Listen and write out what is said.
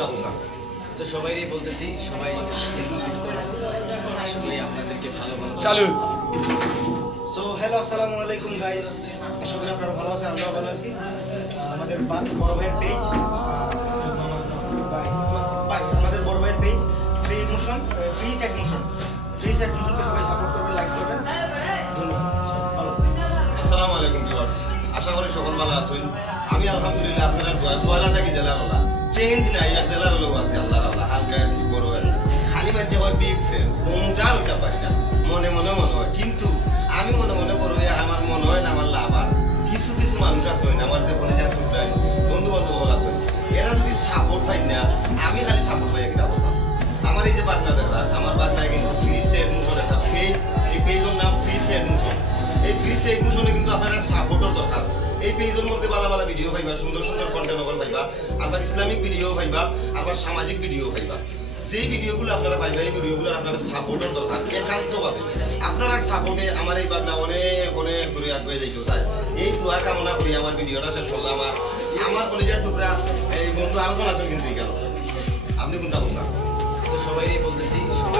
তো সবাইরই বলতেছি সবাই সাপোর্ট আশা করি আপনাদেরকে ভালো ভালো চালু। সো হ্যালো আসসালামু আলাইকুম গাইস আশা করি আপনারা ভালো আছেন আমরাও ভালো আছি। আমাদের বড় ভাইয়ের পেজ আমাদের বড় ভাইয়ের page free motion free set motion free set মোশনকে সবাই সাপোর্ট করবেন লাইক করবেন ধন্যবাদ। আসসালামু আলাইকুম ভিউয়ার্স আশা করি সকল ভালো আছেন। আমি আলহামদুলিল্লাহ আপনারা দোয়া পয়লা থাকি জেলার ওলা চেঞ্জ নাই, এক জেলার লোক আছে আল্লাহর আল্লাহ, হালকা কি করো খালি মাঝে হয় বিগ ফ্রেন্ড কোনটা ওটা পারি না। মনে মনে মনে হয়, কিন্তু আমি মনে মনে যে আমার মনে হয় না, আমার লাভ আর কিছু কিছু মানুষ আছে না, আমার যে ফোনে যা টুকরাই বন্ধু বান্ধব বল আছে। এরা যদি সাপোর্ট পাই না, আমি খালি সাপোর্ট পাই একটা কথা। আমার এই যে বাগনা দেখা আমার বাগনায় কিন্তু ফ্রি সেট মোশন একটা পেজ এই পেজের নাম ফ্রি সেট মোশন এই ফ্রি সেট মোশনে কিন্তু আপনার দরকার এই পেজের মধ্যে ভালো ভালো ভিডিও পাইবা, সুন্দর সুন্দর কন্টেন্ট নকল পাইবা, আবার ইসলামিক ভিডিও পাইবা, আবার সামাজিক ভিডিও পাইবা। সেই ভিডিওগুলো আপনারা পাইবা, এই ভিডিওগুলো আপনারা সাপোর্টের দরকার, একান্তভাবে। আপনারা সাপোর্টে আমার এই বাগনা অনেক অনেক দূরে আগে যাইতে চায় এই দোয়া কামনা করি আমার ভিডিওটা শেষ করলাম আমার আমার কলেজের টুকরা, এই বন্ধু আরও জন আছেন কিন্তু এখানে আপনি কোনটা তো সবাইরই বলতেছি, সবাই